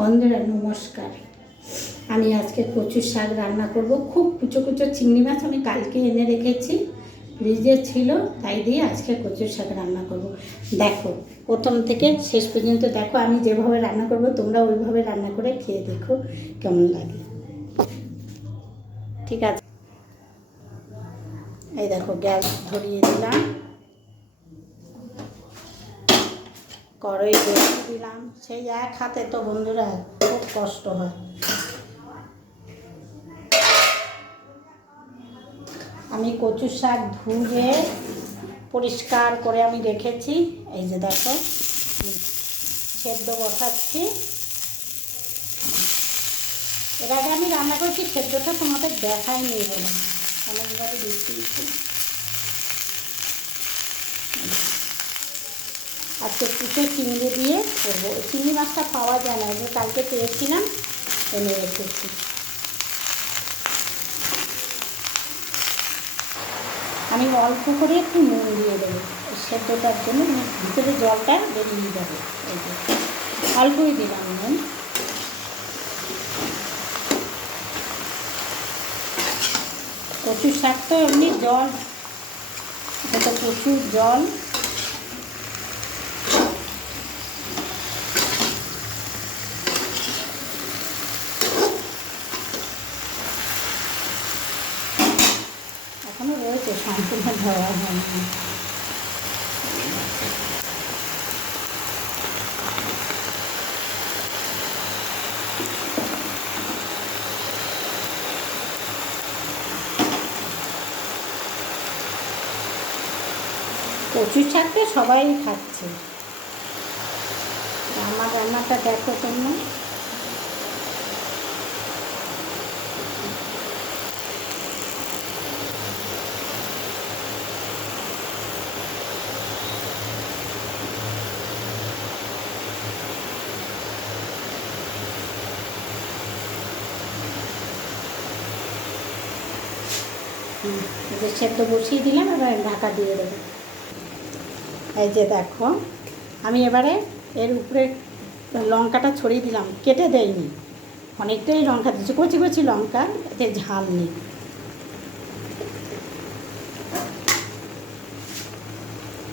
বন্ধুরা নমস্কার। আমি আজকে কচুর শাক রান্না করব। খুব কুচো কুচো চিংড়ি মাছ আমি কালকে এনে রেখেছি, ফ্রিজে ছিল, তাই দিয়ে আজকে কচুর শাক রান্না করব। দেখো, প্রথম থেকে শেষ পর্যন্ত দেখো। আমি যেভাবে রান্না করব তোমরা ওইভাবে রান্না করে খেয়ে দেখো কেমন লাগে। ঠিক আছে, এই দেখো গ্যাস ধরিয়ে দিলাম, কড়াই বসিয়ে দিলাম। সেই এক হাতে তো বন্ধুরা খুব কষ্ট হয়। আমি কচু শাক ধুয়ে পরিষ্কার করে আমি রেখেছি। এই যে দেখো, সেদ্ধ বসাচ্ছি। এর আগে আমি রান্না করছি, সেদ্ধটা তোমাদের দেখাইনি বলে অনেকবারই দেখিয়েছি। আজকে কুচো চিংড়ি দিয়ে করবো। চিংড়ি মাছটা পাওয়া যায় না, যে কালকে পেয়েছিলাম, এনে রেখেছি। আমি অল্প করে একটু নুন দিয়ে দেবো সেদ্ধটার জন্য, ভিতরে জলটা বেরিয়ে যাবে। এই যে অল্পই দিলাম নুন। কচু শাক তো এমনি জল, এটা তো প্রচুর জল। এখনো রয়েছে, সম্পূর্ণ ধোয়া হয়নি। কচু শাক তো সবাই খাচ্ছে, আমার রান্নাটা দেখো তোমরা। এদের সেদ্ধ বসিয়ে দিলাম, এবার ঢাকা দিয়ে দেবো। এই যে দেখো, আমি এবারে এর উপরে লঙ্কাটা ছড়িয়ে দিলাম, কেটে দেয়নি, অনেকটাই লঙ্কা দিচ্ছি, কচি কচি লঙ্কা, এতে ঝাল নেই।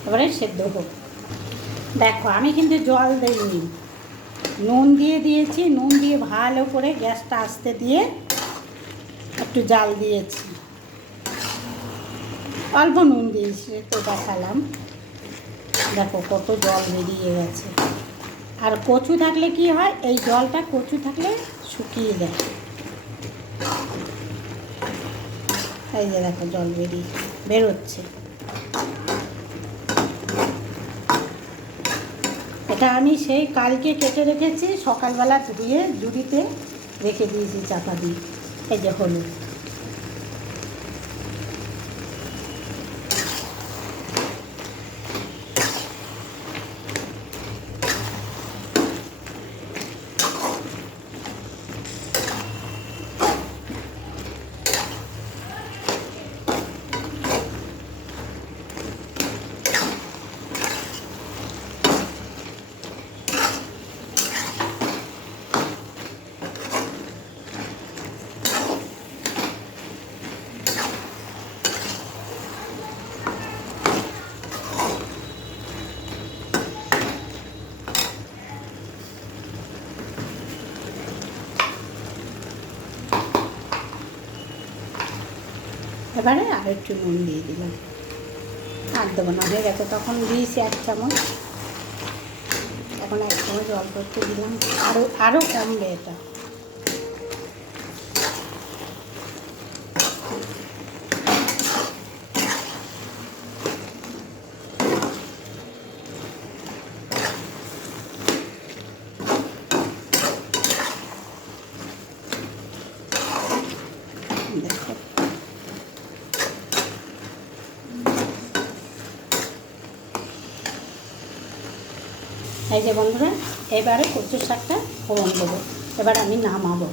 এবারে সেদ্ধ হোক। দেখো আমি কিন্তু জল দিইনি, নুন দিয়ে দিয়েছি। নুন দিয়ে ভালো করে গ্যাসটা আস্তে দিয়ে একটু জাল দিয়েছি। অল্প নুন দিয়েছি, তো দেখালাম। দেখো কত জল বেরিয়ে গেছে। আর কচু থাকলে কি হয়, এই জলটা কচু থাকলে শুকিয়ে যায়। এই যে দেখো জল বেরোচ্ছে। এটা আমি সেই কালকে কেটে রেখেছি, সকালবেলা ধুয়ে ঝুড়িতে রেখে দিয়েছি চাপা দিয়ে। এই যে হলুদ, এবারে আর একটু নুন দিয়ে দিলাম। আর দেবো না, হয়ে গেছে। তখন দিয়েছি 1 চামচ, এখন 1 চামচ অল্প একটু দিলাম। আরও কমবে এটা। দেখো এই যে বন্ধুরা, এবারে কচুর শাকটা ফোড়ন দেবো। এবার আমি নামাবো।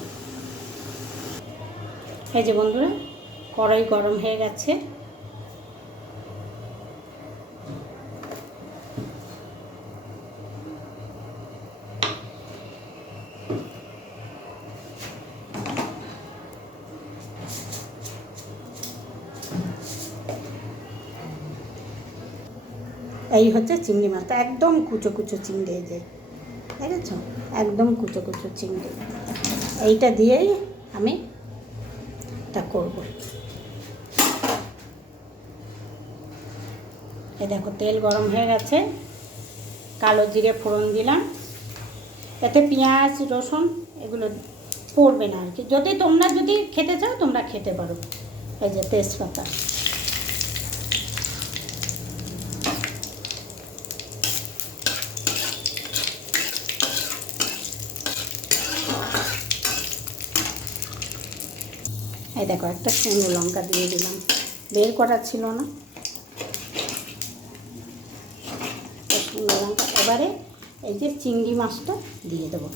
এই যে বন্ধুরা, কড়াই গরম হয়ে গেছে। এই হচ্ছে চিংড়ি মাছটা, একদম কুচো কুচো চিংড়ি, এই যে দেখেছ, একদম কুচো কুচো চিংড়ি। এইটা দিয়েই আমি এটা করবো। এই দেখো তেল গরম হয়ে গেছে, কালো জিরে ফোড়ন দিলাম, এতে পেঁয়াজ রসুন এগুলো পড়বে না আর কি, যদি তোমরা যদি খেতে চাও তোমরা খেতে পারো। এই যে তেজপাতা, এই দেখো একটা শুকনো লঙ্কা দিয়ে দিলাম, বের করা ছিল না শুকনো লঙ্কা। এবারে এই যে চিংড়ি মাছটা দিয়ে দেবো।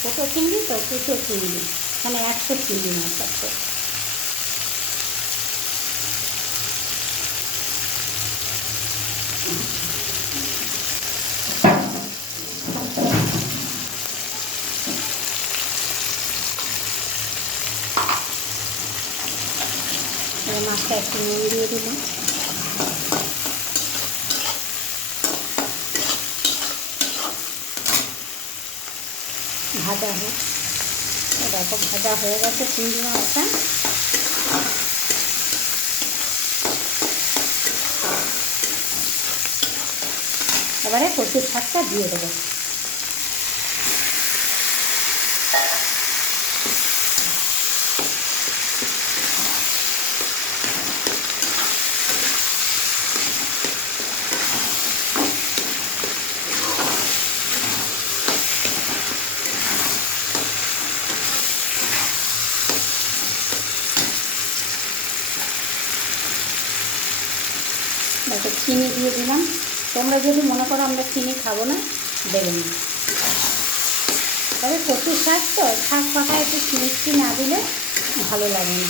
ছোটো চিংড়ি তো, কুচো চিংড়ি, মানে 100 চিংড়ি মাছ আছে। মাছটা একটু নুন দিয়ে দিলাম, ভাজা হোক। দেখো ভাজা হয়ে গেছে চিংড়ি মাছটা। এবারে কচুর শাকটা দিয়ে দেবো। দেখো চিনি দিয়ে দিলাম, তোমরা যদি মনে করো আমরা চিনি খাবো না দেবে না। তবে কচুর শাক তো, শাক পাকা একটু মিষ্টি না দিলে ভালো লাগে না।